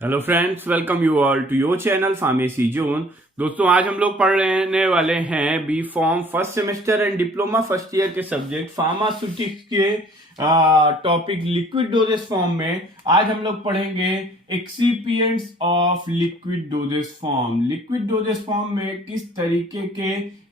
Hello friends, welcome you all to your channel pharmacy zone. दोस्तों, आज हम लोग पढ़ने वाले हैं B pharm first semester and diploma first year के सब्जेक्ट फार्मास्यूटिक्स के टॉपिक लिक्विड डोजेस फॉर्म में। आज हम लोग पढ़ेंगे excipients of liquid dosage form. Liquid dosage form में किस तरीके के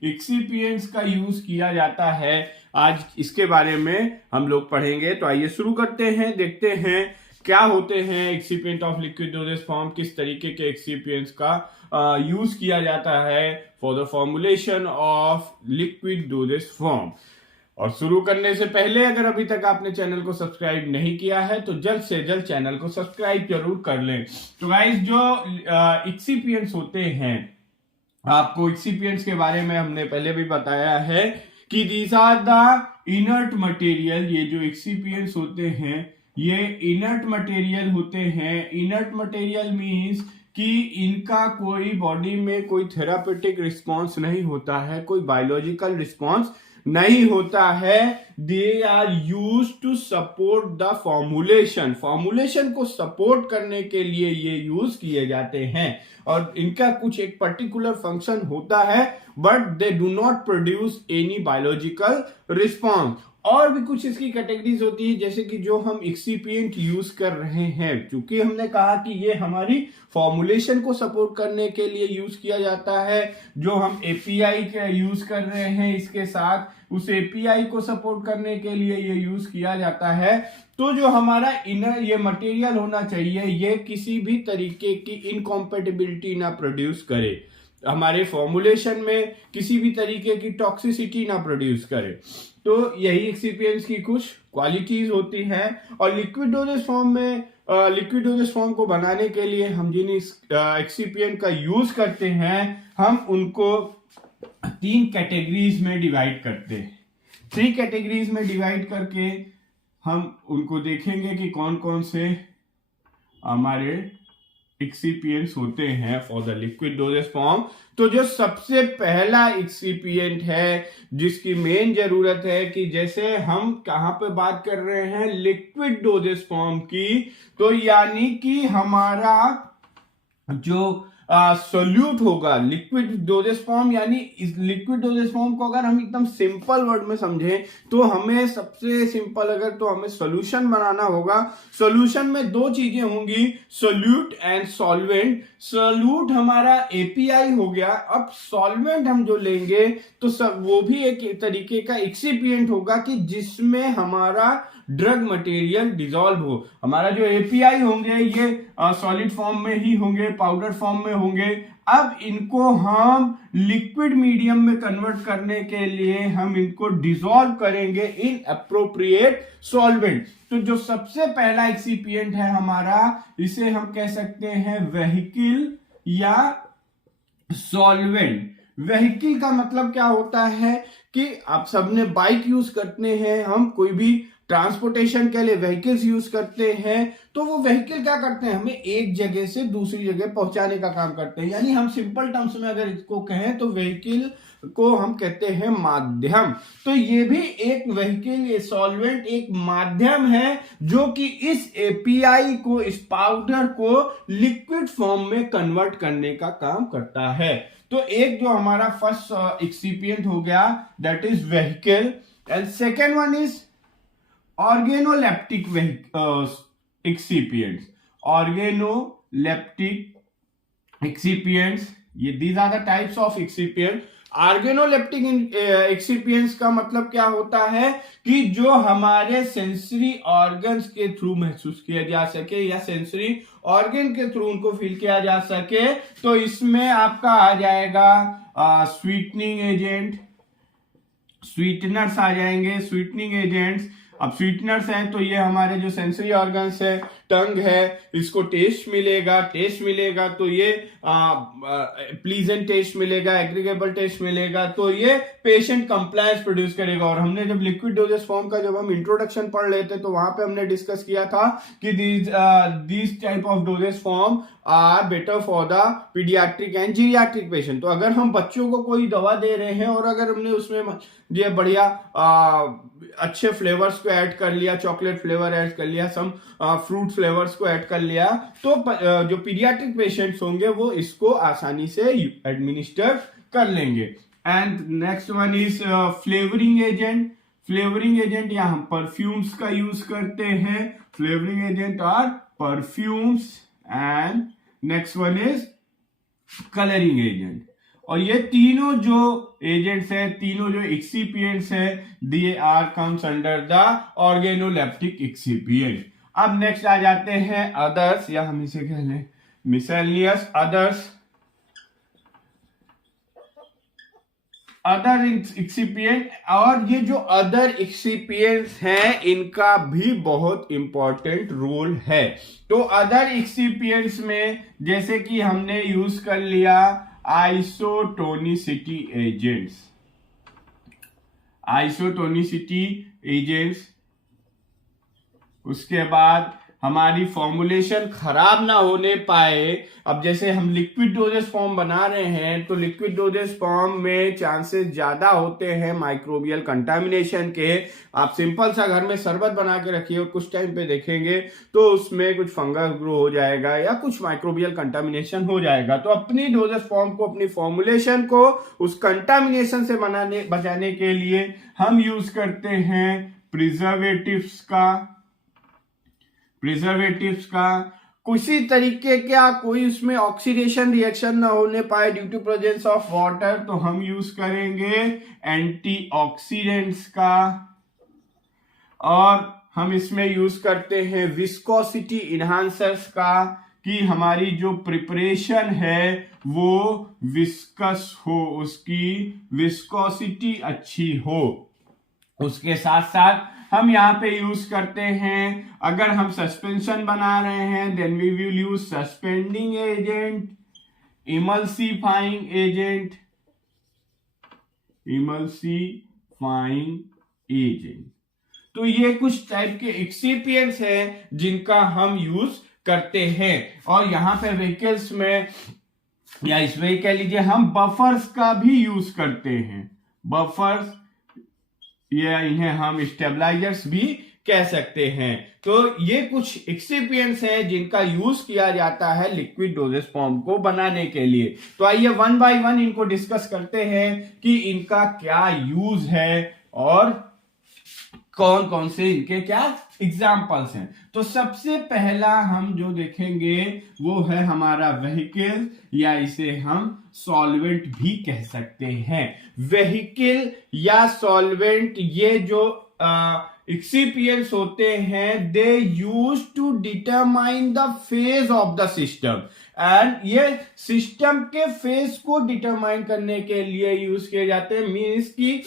एक्सिपिएंट्स का यूज किया जाता है, आज इसके बारे में हम लोग पढ़ेंगे। तो आइए शुरू करते हैं, देखते हैं क्या होते हैं excipient of liquid dosage form, किस तरीके के एक्सिपिएंट्स का यूज किया जाता है for the formulation of liquid dosage form. और शुरू करने से पहले अगर अभी तक आपने चैनल को सब्सक्राइब नहीं किया है तो जल्द से जल्द चैनल को सब्सक्राइब जरूर कर लें। तो गाइस, जो एक्सिपिएंट्स होते हैं, आपको एक्सिपिएंट्स के बारे में हमने पहले भी बताया है कि these are the inert material. ये जो एक्सिपिएंट्स होते हैं ये इनर्ट मटेरियल होते हैं। इनर्ट मटेरियल मींस कि इनका कोई बॉडी में कोई थेरापेटिक रिस्पॉन्स नहीं होता है, कोई बायोलॉजिकल रिस्पॉन्स नहीं होता है। They are use to support the formulation. Formulation को सपोर्ट करने के लिए ये यूज किए जाते हैं और इनका कुछ एक पर्टिकुलर फंक्शन होता है, but they do not produce any biological response. और भी कुछ इसकी कैटेगरीज होती है, जैसे कि जो हम एक्सिपिएंट यूज कर रहे हैं, क्योंकि हमने कहा कि ये हमारी फॉर्मुलेशन को सपोर्ट करने के लिए यूज किया जाता है। जो हम एपीआई का यूज कर रहे हैं, इसके साथ उस एपीआई को सपोर्ट करने के लिए ये यूज किया जाता है। तो जो हमारा इनर ये मटेरियल होना चाहिए, ये किसी भी तरीके की इनकॉम्पेटिबिलिटी ना प्रोड्यूस करे, हमारे फॉर्मुलेशन में किसी भी तरीके की टॉक्सिसिटी ना प्रोड्यूस करे। तो यही एक्सिपिएंट्स की कुछ क्वालिटीज होती हैं। और लिक्विड डोजेस फॉर्म में लिक्विड डोजेस फॉर्म को बनाने के लिए हम जिन एक्सिपिएंट का यूज करते हैं, हम उनको 3 कैटेगरीज में डिवाइड करते हैं। 3 कैटेगरीज में डिवाइड करके हम उनको देखेंगे कि कौन कौन से हमारे एक्सिपिएंट्स होते हैं for the liquid dosage form. तो जो सबसे पहला एक्सिपिएंट है जिसकी मेन जरूरत है कि जैसे हम कहां पे बात कर रहे हैं, लिक्विड डोजेस फॉर्म की, तो यानी कि हमारा जो सोल्यूट होगा लिक्विड डोजेस फॉर्म, यानी इस लिक्विड डोजेस फॉर्म को अगर हम एकदम सिंपल वर्ड में समझें तो हमें सबसे सिंपल अगर तो हमें सॉल्यूशन बनाना होगा। सॉल्यूशन में 2 चीजें होंगी, सोल्यूट एंड सॉल्वेंट। सोल्यूट हमारा एपीआई हो गया, अब सॉल्वेंट हम जो लेंगे तो सब वो भी एक तरीके का एक्सिपिएंट होगा कि जिसमें हमारा ड्रग मटेरियल डिसॉल्व हो। हमारा जो एपीआई होंगे ये सॉलिड फॉर्म में ही होंगे, पाउडर फॉर्म में होंगे। अब इनको हम लिक्विड मीडियम में कन्वर्ट करने के लिए हम इनको डिसॉल्व करेंगे इन अप्रोप्रिएट सॉल्वेंट। तो जो सबसे पहला एक्सिपिएंट है हमारा, इसे हम कह सकते हैं वेहिकल या सॉल्वेंट। वेहिकल का मतलब क्या होता है कि आप सबने बाइक यूज करते हैं, हम कोई भी ट्रांसपोर्टेशन के लिए व्हीकल्स यूज करते हैं। तो वो व्हीकल क्या करते हैं, हमें एक जगह से दूसरी जगह पहुंचाने का काम करते हैं। यानी हम सिंपल टर्म्स में अगर इसको कहें तो व्हीकल को हम कहते हैं माध्यम। तो ये भी एक व्हीकल, ये सॉल्वेंट एक माध्यम है जो कि इस एपीआई को, इस पाउडर को लिक्विड फॉर्म में कन्वर्ट करने का काम करता है। तो एक जो हमारा फर्स्ट एक्सिपिएंट हो गया, that is vehicle. And second one is organoleptic excipients. Organoleptic excipients, ये these are the types of excipient. Organoleptic excipients का मतलब क्या होता है कि जो हमारे सेंसरी ऑर्गन्स के थ्रू महसूस किया जा सके या सेंसरी ऑर्गन के थ्रू उनको फील किया जा सके। तो इसमें आपका आ जाएगा स्वीटनिंग एजेंट, स्वीटनर्स आ जाएंगे, स्वीटनिंग एजेंट्स। अब स्वीटनर्स हैं तो ये हमारे जो सेंसरी ऑर्गन्स है, टंग है, इसको टेस्ट मिलेगा तो ये प्लीजेंट टेस्ट मिलेगा, एग्रीगेबल टेस्ट मिलेगा, तो ये पेशेंट कंप्लायंस प्रोड्यूस करेगा। और हमने जब लिक्विड डोजेस फॉर्म का जब हम इंट्रोडक्शन पढ़ रहे थे तो वहां पे हमने डिस्कस किया था कि these type of dosage form are better for the paediatric and geriatric patient. तो अगर हम बच्चों को कोई दवा दे रहे हैं और अगर हमने उसमें ये बढ़िया अच्छे फ्लेवर्स को ऐड कर लिया, चॉकलेट फ्लेवर ऐड कर लिया, सम फ्रूट्स फ्लेवर्स को ऐड कर लिया तो जो पीडियाट्रिक पेशेंट्स होंगे वो इसको आसानी से एडमिनिस्टर कर लेंगे। And next one is flavouring agent. Flavouring agent या हम परफ्यूम्स का यूज करते हैं। Flavouring agent are perfumes. And next one is colouring agent. और ये तीनों जो एजेंट्स हैं, तीनों जो एक्सिपिएंट्स हैं, they are comes under the organoleptic excipient. अब नेक्स्ट आ जाते हैं अदर्स, या हम इसे कह लें मिसेलियस अदर्स। अदर एक्सिपिएंट, और ये जो अदर एक्सिपिएंट्स हैं इनका भी बहुत इंपॉर्टेंट रोल है। तो अदर एक्सिपिएंट्स में जैसे कि हमने यूज कर लिया आइसोटोनिसिटी एजेंट्स। आइसोटोनिसिटी एजेंट्स, उसके बाद हमारी फॉर्मुलेशन खराब ना होने पाए। अब जैसे हम लिक्विड डोजेज फॉर्म बना रहे हैं तो लिक्विड डोजेज फॉर्म में चांसेस ज्यादा होते हैं माइक्रोबियल कंटामिनेशन के। आप सिंपल सा घर में शरबत बना के रखिए और कुछ टाइम पे देखेंगे तो उसमें कुछ फंगस ग्रो हो जाएगा या कुछ माइक्रोबियल कंटामिनेशन हो जाएगा। तो अपनी डोजेज फॉर्म को, अपनी फॉर्मुलेशन को उस कंटामिनेशन से बचाने के लिए हम यूज करते हैं प्रिजर्वेटिव्स का। किसी तरीके का कोई उसमें ऑक्सीडेशन रिएक्शन ना होने पाए due to presence of water, तो हम यूज करेंगे एंटीऑक्सीडेंट्स का। और हम इसमें यूज करते हैं विस्कोसिटी इनहांसर्स का, कि हमारी जो प्रिपरेशन है वो विस्कस हो, उसकी विस्कोसिटी अच्छी हो। उसके साथ साथ हम यहाँ पे यूज करते हैं, अगर हम सस्पेंशन बना रहे हैं then we will use suspending agent, emulsifying agent. तो ये कुछ टाइप के एक्सिपिएंट्स हैं जिनका हम यूज करते हैं। और यहाँ पे व्हीकल्स में, या इसमें कह लीजिए हम बफर्स का भी यूज करते हैं। बफर्स, या इन्हें हम स्टेबलाइजर्स भी कह सकते हैं। तो ये कुछ एक्सिपिएंट्स हैं जिनका यूज किया जाता है लिक्विड डोजेज फॉर्म को बनाने के लिए। तो आइए वन बाय वन इनको डिस्कस करते हैं कि इनका क्या यूज है और कौन कौन से इनके क्या एग्जाम्पल्स हैं। तो सबसे पहला हम जो देखेंगे वो है हमारा व्हीकल, या इसे हम सॉल्वेंट भी कह सकते हैं। व्हीकल या सॉल्वेंट, ये जो एक्सिपिएंट्स होते हैं, they use to determine the phase of the system. And ये सिस्टम के फेज को डिटरमाइन करने के लिए यूज किए जाते हैं। मीन्स की,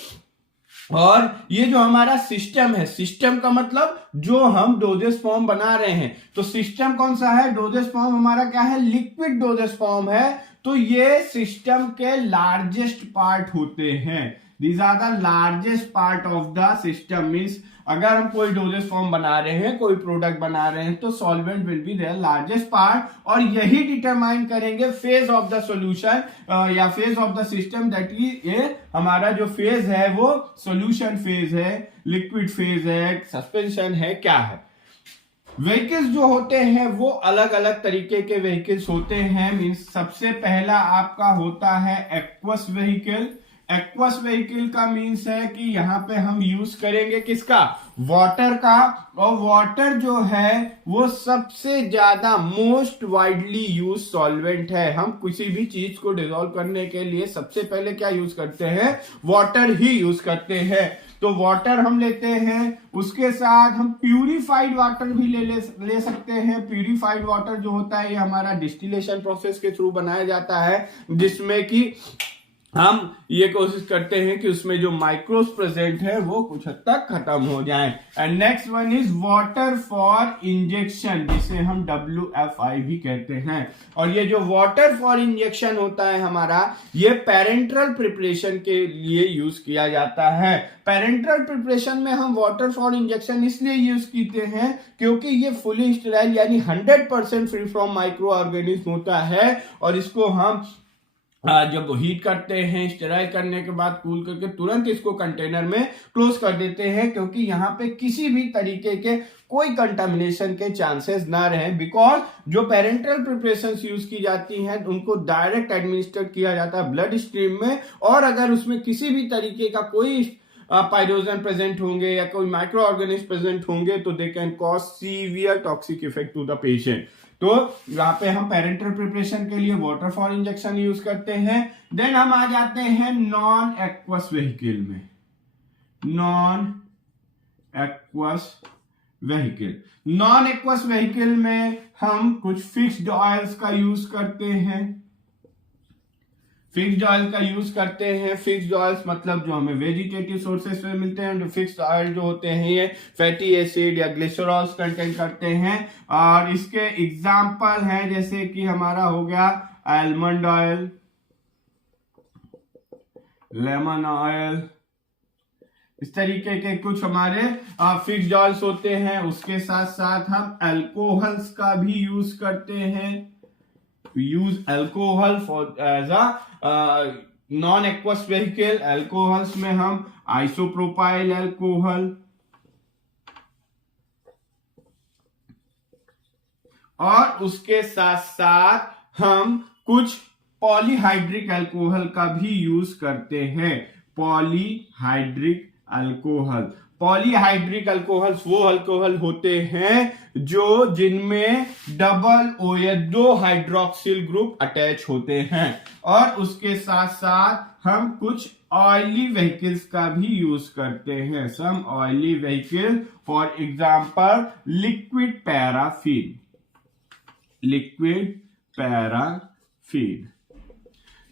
और ये जो हमारा सिस्टम है, सिस्टम का मतलब जो हम डोजेस फॉर्म बना रहे हैं, तो सिस्टम कौन सा है? डोजेस फॉर्म हमारा क्या है? लिक्विड डोजेस फॉर्म है। तो ये सिस्टम के लार्जेस्ट पार्ट होते हैं। These are the largest part of the system. Means अगर हम कोई डोजेस फॉर्म बना रहे हैं, कोई प्रोडक्ट बना रहे हैं, तो solvent will be their largest part, और यही डिटरमाइन करेंगे फेज ऑफ द सॉल्यूशन या phase of the system. That is, ये हमारा जो फेज है वो सॉल्यूशन फेज है, लिक्विड फेज है, सस्पेंशन है, क्या है। व्हीकल्स जो होते हैं वो अलग अलग तरीके के व्हीकल्स होते हैं। मीन्स सबसे पहला आपका होता है एक्वस व्हीकल। एक्वस व्हीकल का मीन्स है कि यहाँ पे हम यूज करेंगे किसका? वाटर का। और वाटर जो है वो सबसे ज्यादा मोस्ट वाइडली यूज सॉल्वेंट है। हम किसी भी चीज को डिसॉल्व करने के लिए सबसे पहले क्या यूज करते हैं? वाटर ही यूज करते हैं। तो वाटर हम लेते हैं, उसके साथ हम प्यूरिफाइड वाटर भी ले सकते हैं। प्यूरिफाइड वाटर जो होता है ये हमारा डिस्टिलेशन प्रोसेस के थ्रू बनाया जाता है, जिसमें कि हम ये कोशिश करते हैं कि उसमें जो माइक्रोब्स प्रेजेंट है वो कुछ हद तक खत्म हो जाएं। And next one is water for injection, जिसे हम WFI भी कहते हैं। और ये जो वाटर फॉर इंजेक्शन होता है हमारा, ये पेरेंट्रल प्रिपरेशन के लिए यूज किया जाता है। पेरेंट्रल प्रिपरेशन में हम वाटर फॉर इंजेक्शन इसलिए यूज करते हैं क्योंकि ये फुली स्टेराइल यानी 100% फ्री फ्रॉम माइक्रो ऑर्गेनिज्म होता है, और इसको हम जब हीट करते हैं, स्टेराइल करने के बाद कूल करके तुरंत इसको कंटेनर में क्लोज कर देते हैं, क्योंकि यहाँ पे किसी भी तरीके के कोई कंटामिनेशन के चांसेस ना रहे। बिकॉज जो पेरेंटल प्रिपरेशंस यूज की जाती हैं उनको डायरेक्ट एडमिनिस्टर किया जाता है ब्लड स्ट्रीम में, और अगर उसमें किसी भी तरीके का कोई पाइरोजन प्रेजेंट होंगे या कोई माइक्रो ऑर्गेनिज्म प्रेजेंट होंगे तो they can cause severe toxic effect to the patient. तो यहाँ पे हम पेरेंटल प्रिपरेशन के लिए वाटर फॉर इंजेक्शन यूज करते हैं। देन हम आ जाते हैं नॉन एक्वस व्हीकल में। नॉन एक्वस व्हीकल में हम कुछ फिक्स्ड ऑयल्स का यूज करते हैं। फिक्स्ड ऑयल्स मतलब जो हमें वेजिटेटिव सोर्सेस से मिलते हैं। फिक्स्ड ऑयल जो होते हैं ये फैटी एसिड या ग्लिसरॉल्स कंटेन करते हैं, और इसके एग्जांपल हैं जैसे कि हमारा हो गया आलमंड ऑयल, लेमन ऑयल, इस तरीके के कुछ हमारे फिक्स्ड ऑयल्स होते हैं। उसके साथ साथ हम अल्कोहल्स का भी यूज करते हैं। Use alcohol for as a non aqueous vehicle. Alcohols में हम आइसोप्रोपाइल अल्कोहल और उसके साथ साथ हम कुछ पॉलीहाइड्रिक अल्कोहल का भी यूज करते हैं। पॉलीहाइड्रिक अल्कोहल्स वो अल्कोहल होते हैं जिनमें double OH hydroxyl group attach होते हैं। और उसके साथ साथ हम कुछ ऑयली व्हीकल्स का भी यूज करते हैं। Some oily vehicle for example liquid paraffin.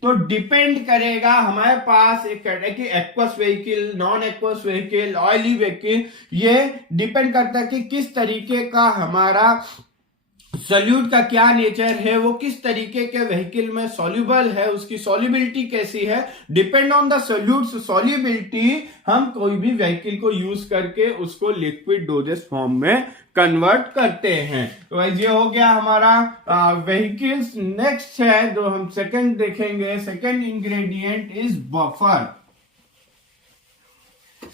तो डिपेंड करेगा हमारे पास एक कि aqueous vehicle, non aqueous vehicle, oily vehicle, ये डिपेंड करता है कि किस तरीके का हमारा सोल्यूट का क्या नेचर है, वो किस तरीके के व्हीकल में सॉल्युबल है, उसकी सॉल्युबिलिटी कैसी है। Depend on the solute solubility हम कोई भी व्हीकल को यूज करके उसको लिक्विड डोजेस फॉर्म में कन्वर्ट करते हैं। तो ये हो गया हमारा व्हीकल्स। नेक्स्ट है जो हम सेकंड देखेंगे, सेकंड इंग्रेडिएंट इज बफर।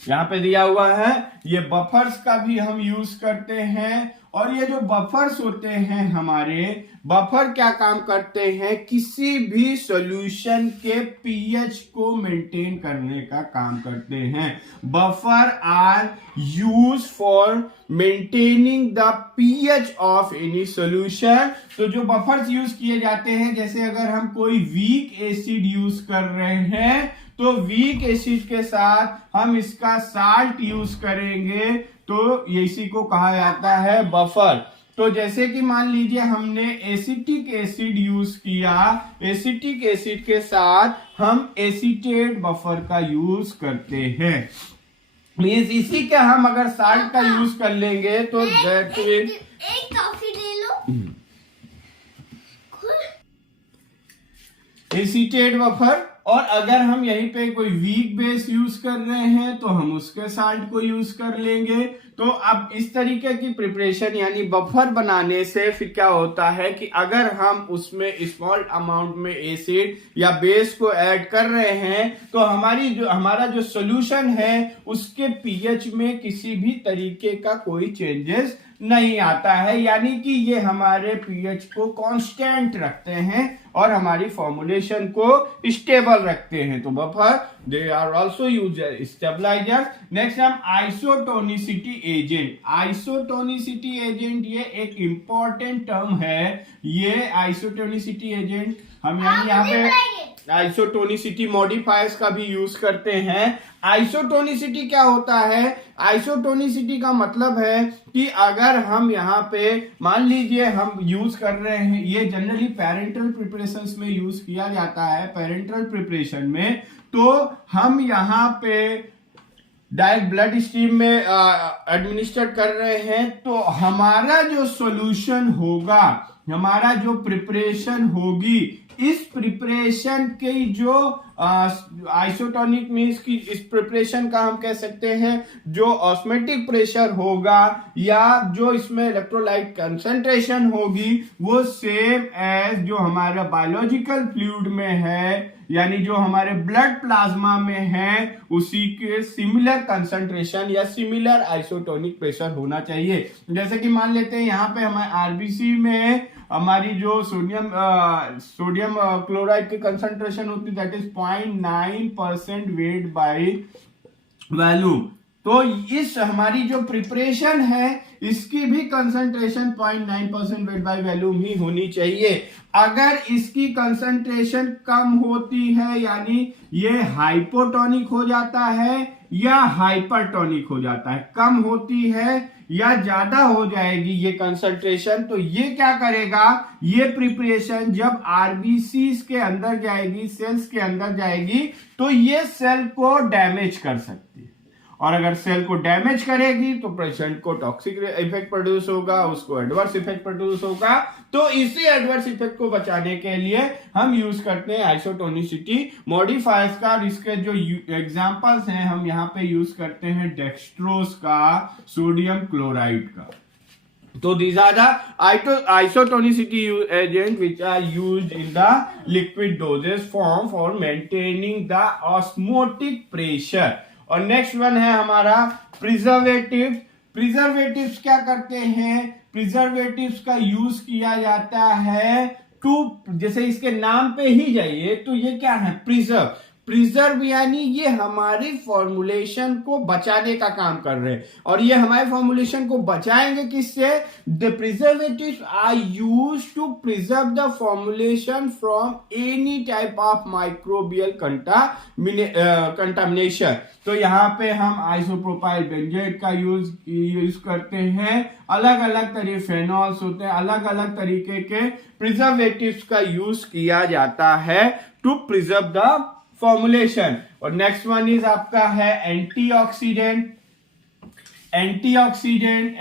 यहां पे दिया हुआ है, ये बफर्स का भी हम यूज करते हैं। और ये जो बफर्स होते हैं हमारे, बफर क्या काम करते हैं, किसी भी सॉल्यूशन के पीएच को मेंटेन करने का काम करते हैं। Buffer are use for maintaining the pH of any solution. तो जो बफर्स यूज किए जाते हैं, जैसे अगर हम कोई वीक एसिड यूज कर रहे हैं तो वीक एसिड के साथ हम इसका साल्ट यूज करेंगे, तो इसी को कहा जाता है बफर। तो जैसे कि मान लीजिए हमने एसिटिक एसिड यूज किया, एसिटिक एसिड के साथ हम एसीटेट बफर का यूज करते हैं। मींस इसी के हम अगर साल्ट का यूज कर लेंगे तो दैट विल एक कॉफी ले लो। Acetate buffer. और अगर हम यहीं पे कोई वीक बेस यूज कर रहे हैं तो हम उसके साल्ट को यूज कर लेंगे। तो अब इस तरीके की प्रिपरेशन यानी बफर बनाने से फिर क्या होता है कि अगर हम उसमें स्मॉल अमाउंट में एसिड या बेस को ऐड कर रहे हैं तो हमारा जो सॉल्यूशन है उसके पीएच में किसी भी तरीके का कोई चेंजेस नहीं आता है, यानी कि ये हमारे पीएच को कांस्टेंट रखते हैं और हमारी फॉर्मुलेशन को स्टेबल रखते हैं। तो buffer they are also used as stabiliser. Next हम आइसोटोनिसिटी एजेंट। आइसोटोनिसिटी एजेंट ये एक इंपॉर्टेंट टर्म है। ये आइसोटोनिसिटी एजेंट हम यहाँ पे आइसोटोनिसिटी मॉडिफायर्स का भी यूज करते हैं। आइसोटोनिसिटी क्या होता है? आइसोटोनिसिटी का मतलब है कि अगर हम यहाँ पे मान लीजिए हम यूज कर रहे हैं, ये जनरली पेरेंटल प्रिपरेशंस में यूज किया जाता है। पेरेंटल प्रिपरेशन में तो हम यहाँ पे डायरेक्ट ब्लड स्ट्रीम में एडमिनिस्टर कर रहे हैं, तो हमारा जो सॉल्यूशन होगा, हमारा जो प्रिपरेशन होगी, इस प्रिपरेशन की जो आइसोटोनिक मीन्स की इस प्रिपरेशन का हम कह सकते हैं जो ऑस्मोटिक प्रेशर होगा या जो इसमें इलेक्ट्रोलाइट कंसंट्रेशन होगी वो सेम एज जो हमारा बायोलॉजिकल फ्लूइड में है, यानी जो हमारे ब्लड प्लाज्मा में है उसी के सिमिलर कंसंट्रेशन या सिमिलर आइसोटोनिक प्रेशर होना चाहिए। जैसे कि मान लेते हैं यहाँ पे हमारे आरबीसी में हमारी जो सोडियम क्लोराइड की कंसंट्रेशन होती है that is 0.9% weight by volume. तो इस हमारी जो प्रिपरेशन है इसकी भी कंसंट्रेशन 0.9% वेट बाय वॉल्यूम ही होनी चाहिए। अगर इसकी कंसंट्रेशन कम होती है यानी ये हाइपोटोनिक हो जाता है या हाइपरटोनिक हो जाता है, कम होती है या ज्यादा हो जाएगी ये कंसंट्रेशन, तो ये क्या करेगा, ये प्रिपरेशन जब आरबीसी के अंदर जाएगी, सेल्स के अंदर जाएगी, तो ये सेल को डैमेज कर सकती है। और अगर सेल को डैमेज करेगी तो पेशेंट को टॉक्सिक इफेक्ट प्रोड्यूस होगा, उसको एडवर्स इफेक्ट प्रोड्यूस होगा। तो इसी एडवर्स इफेक्ट को बचाने के लिए हम यूज करते हैं आइसोटोनिसिटी मॉडिफायर्स का। और इसके जो एग्जांपल्स हैं हम यहाँ पे यूज करते हैं डेक्सट्रोज का, सोडियम क्लोराइड का। तो these are the isotonicity agent which are used in the liquid dosage form for maintaining the osmotic pressure। और नेक्स्ट वन है हमारा प्रिजर्वेटिव। प्रिजर्वेटिव्स क्या करते हैं, प्रिजर्वेटिव्स का यूज किया जाता है टू, जैसे इसके नाम पे ही जाइए तो ये क्या है, प्रिजर्व। प्रिजर्व यानी ये हमारी फॉर्मुलेशन को बचाने का काम कर रहे हैं। और ये हमारे फॉर्मुलेशन को बचाएंगे किससे, the preservatives are used to preserve the formulation from any type of microbial contamination. तो यहाँ पे हम आइसोप्रोपाइल बेंजेट का यूज करते हैं, अलग अलग तरीके फेनॉल्स होते हैं, अलग अलग तरीके के प्रिजर्वेटिव्स का यूज किया जाता है टू प्रिजर्व द फॉर्मुलेशन। और नेक्स्ट वन इज आपका है एंटीऑक्सीडेंट। एंटीऑक्सीडेंट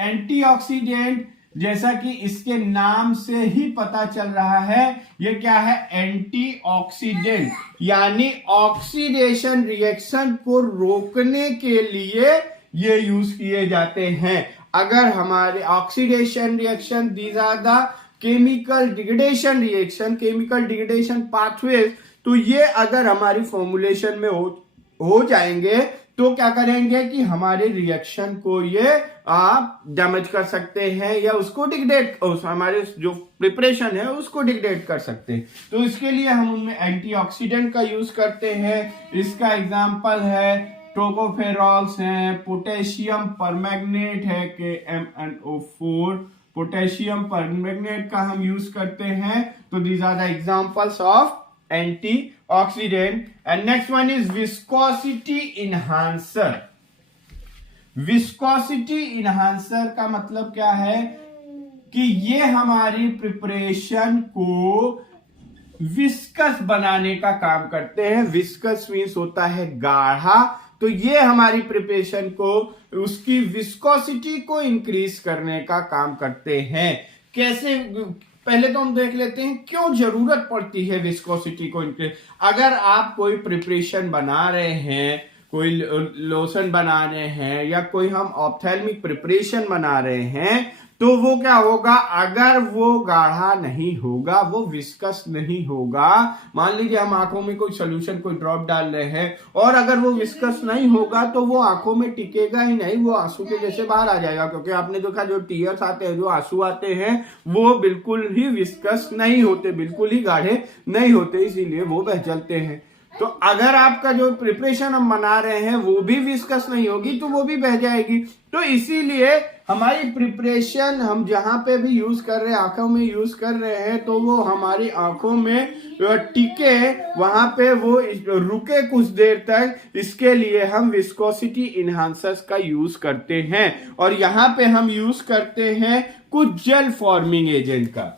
जैसा कि इसके नाम से ही पता चल रहा है, ये क्या है, एंटीऑक्सीडेंट यानी ऑक्सीडेशन रिएक्शन को रोकने के लिए ये यूज किए जाते हैं। अगर हमारे oxidation reaction, these are the chemical degradation reaction, chemical degradation pathways, तो ये अगर हमारी फॉर्मुलेशन में हो जाएंगे तो क्या करेंगे कि हमारे रिएक्शन को ये डैमेज कर सकते हैं या उसको डिग्रेड, हमारे जो प्रिपरेशन है उसको डिग्रेड कर सकते हैं। तो इसके लिए हम उनमें एंटीऑक्सीडेंट का यूज करते हैं। इसका एग्जांपल है टोकोफेरॉल्स हैं, पोटेशियम परमैंगनेट है KMnO4, पोटेशियम परमैंगनेट का हम यूज करते हैं। तो these are the examples of antioxidant। and next one is viscosity enhancer। viscosity enhancer का मतलब क्या है कि ये हमारी प्रिपरेशन को विस्कस बनाने का काम करते हैं। विस्कस मीन्स होता है गाढ़ा, तो ये हमारी प्रिपरेशन को, उसकी विस्कोसिटी को इंक्रीज करने का काम करते हैं। कैसे, पहले तो हम देख लेते हैं क्यों जरूरत पड़ती है विस्कोसिटी को इंक्रीज। अगर आप कोई प्रिपरेशन बना रहे हैं, कोई लोशन बना रहे हैं या कोई हम ऑप्थेल्मिक प्रिपरेशन बना रहे हैं, तो वो क्या होगा, अगर वो गाढ़ा नहीं होगा, वो विस्कस नहीं होगा। मान लीजिए हम आंखों में कोई सोल्यूशन, कोई ड्रॉप डाल रहे हैं और अगर वो विस्कस नहीं होगा तो वो आंखों में टिकेगा ही नहीं, वो आंसू के जैसे बाहर आ जाएगा। क्योंकि आपने देखा जो टीयर्स आते हैं, जो आंसू आते हैं, वो बिल्कुल ही विस्कस नहीं होते, बिल्कुल ही गाढ़े नहीं होते, इसीलिए वो बह चलते हैं। तो अगर आपका जो प्रिपरेशन हम बना रहे हैं वो भी विस्कस नहीं होगी तो वो भी बह जाएगी। तो इसीलिए हमारी प्रिपरेशन हम जहां पे भी यूज कर रहे हैं, आंखों में यूज कर रहे हैं, तो वो हमारी आंखों में टिके, वहां पे वो रुके कुछ देर तक। इसके लिए हम विस्कोसिटी इनहांसर्स का यूज करते हैं। और यहाँ पे हम यूज करते हैं कुछ जेल फॉर्मिंग एजेंट का।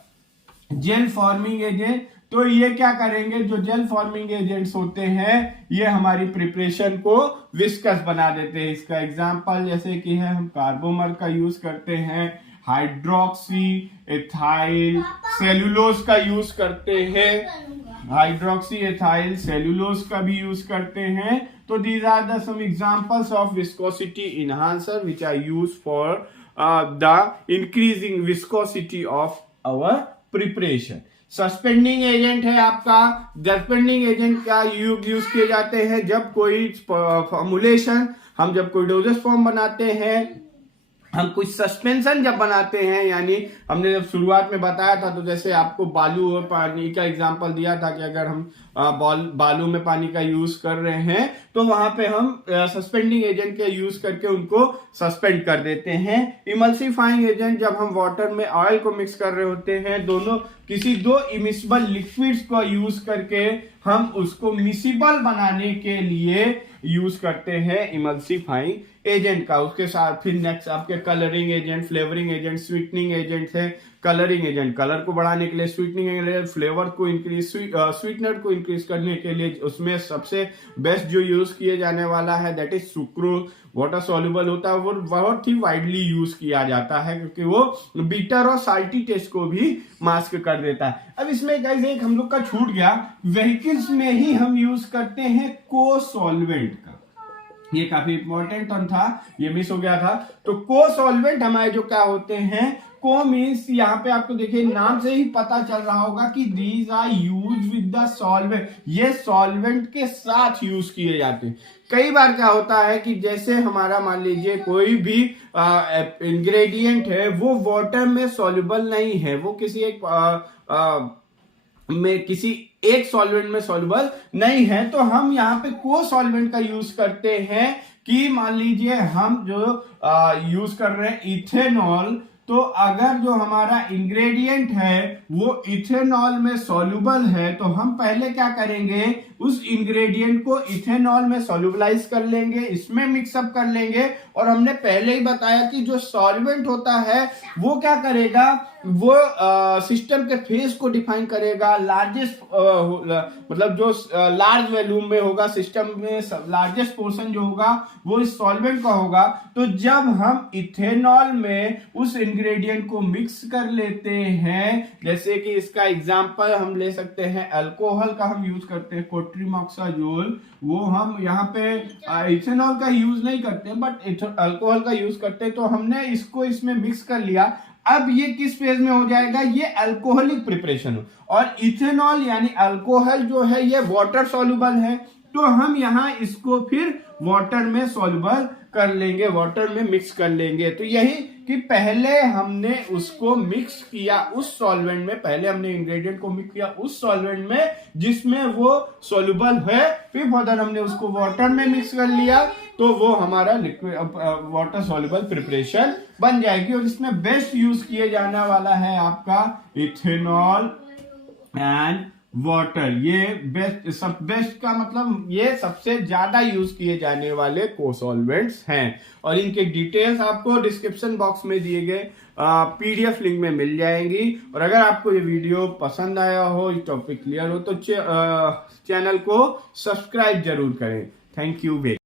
जेल फॉर्मिंग एजेंट, तो ये क्या करेंगे, जो जेल फॉर्मिंग एजेंट्स होते हैं ये हमारी प्रिपरेशन को विस्कस बना देते हैं। इसका एग्जांपल जैसे कि है, हम कार्बोमर का यूज करते हैं, हाइड्रोक्सी एथाइल सेलुलोज का यूज करते हैं। हाइड्रोक्सी एथाइल सेल्यूलोज का भी यूज करते हैं। तो these are the some examples of viscosity enhancer which are use for the increasing viscosity of our preparation. Suspending agent है आपका। सस्पेंडिंग एजेंट का यूज किए जाते हैं जब कोई फॉर्मुलेशन, हम जब कोई डोजेस फॉर्म बनाते हैं, हम कुछ सस्पेंशन जब बनाते हैं, यानी हमने जब शुरुआत में बताया था, तो जैसे आपको बालू और पानी का एग्जांपल दिया था कि अगर हम बालू में पानी का यूज कर रहे हैं तो वहां पे हम सस्पेंडिंग एजेंट का यूज करके उनको सस्पेंड कर देते हैं। इमल्सिफाइंग एजेंट जब हम वाटर में ऑयल को मिक्स कर रहे होते हैं, दोनों किसी दो इमिसिबल लिक्विड्स को यूज करके हम उसको मिसिबल बनाने के लिए यूज करते हैं इमल्सिफाइंग एजेंट का। उसके साथ फिर नेक्स्ट आपके colouring agent, flavouring agent, sweetening agent है। कलरिंग एजेंट कलर को बढ़ाने के लिए, स्वीटनिंग एजेंट फ्लेवर को इंक्रीज, स्वीटनर को इंक्रीज करने के लिए उसमें सबसे बेस्ट जो यूज किए जाने वाला है that is sucrose. Water soluble होता है, वो बहुत ही वाइडली यूज किया जाता है क्योंकि वो बीटर और साल्टी टेस्ट को भी मास्क कर देता है। अब इसमें गाइस एक हम लोग का छूट गया, व्हीकल्स में ही हम यूज करते हैं को सॉल्वेंट का। ये काफी इंपॉर्टेंट टर्म था, ये मिस हो गया था। तो को सॉल्वेंट हमारे जो क्या होते हैं, को मीन्स यहाँ पे आपको देखिए नाम से ही पता चल रहा होगा कि these are use with the solvent, ये सॉल्वेंट के साथ यूज किए जाते हैं। कई बार क्या होता है कि जैसे हमारा मान लीजिए कोई भी इंग्रेडिएंट है वो वाटर में सॉल्युबल नहीं है, वो किसी एक सॉल्वेंट में सॉल्युबल नहीं है, तो हम यहाँ पे को सॉल्वेंट का यूज करते हैं कि मान लीजिए हम जो यूज कर रहे हैं इथेनॉल, तो अगर जो हमारा इंग्रेडिएंट है वो इथेनॉल में सॉल्युबल है तो हम पहले क्या करेंगे, उस इंग्रेडिएंट को इथेनॉल में सॉल्युबलाइज कर लेंगे, इसमें मिक्सअप कर लेंगे। और हमने पहले ही बताया कि जो सॉल्वेंट होता है वो क्या करेगा, वो सिस्टम के फेज को डिफाइन करेगा। लार्जेस्ट मतलब जो लार्ज वॉल्यूम में होगा, सिस्टम में लार्जेस्ट पोर्शन जो होगा वो इस सॉल्वेंट का होगा। तो जब हम इथेनॉल में उस इंग्रेडिएंट को मिक्स कर लेते हैं, जैसे कि इसका एग्जांपल हम ले सकते हैं, अल्कोहल का हम यूज करते हैं कोट्रिमॉक्साजोल, वो हम यहाँ पे इथेनॉल का यूज नहीं करते बट अल्कोहल का यूज करते हैं। तो हमने इसको इसमें मिक्स कर लिया। अब ये किस फेज में हो जाएगा, ये अल्कोहलिक प्रिपरेशन हो, और इथेनॉल यानी अल्कोहल जो है ये वाटर सॉल्युबल है, तो हम यहाँ इसको फिर वाटर में सॉल्युबल कर लेंगे, वाटर में मिक्स कर लेंगे। तो यही कि पहले हमने उसको मिक्स किया उस सॉल्वेंट में, पहले हमने इंग्रेडिएंट को मिक्स किया उस सॉल्वेंट में जिसमें वो सॉल्युबल है, फिर फर्दर हमने उसको वाटर में मिक्स कर लिया, तो वो हमारा लिक्विड वाटर सॉल्युबल प्रिपरेशन बन जाएगी। और इसमें बेस्ट यूज किए जाने वाला है आपका इथेनॉल एंड वाटर। ये बेस्ट का मतलब ये सबसे ज्यादा यूज किए जाने वाले को-सॉल्वेंट्स हैं, और इनके डिटेल्स आपको डिस्क्रिप्शन बॉक्स में दिए गए पीडीएफ लिंक में मिल जाएंगी। और अगर आपको ये वीडियो पसंद आया हो, ये टॉपिक क्लियर हो, तो चैनल को सब्सक्राइब जरूर करें। Thank you.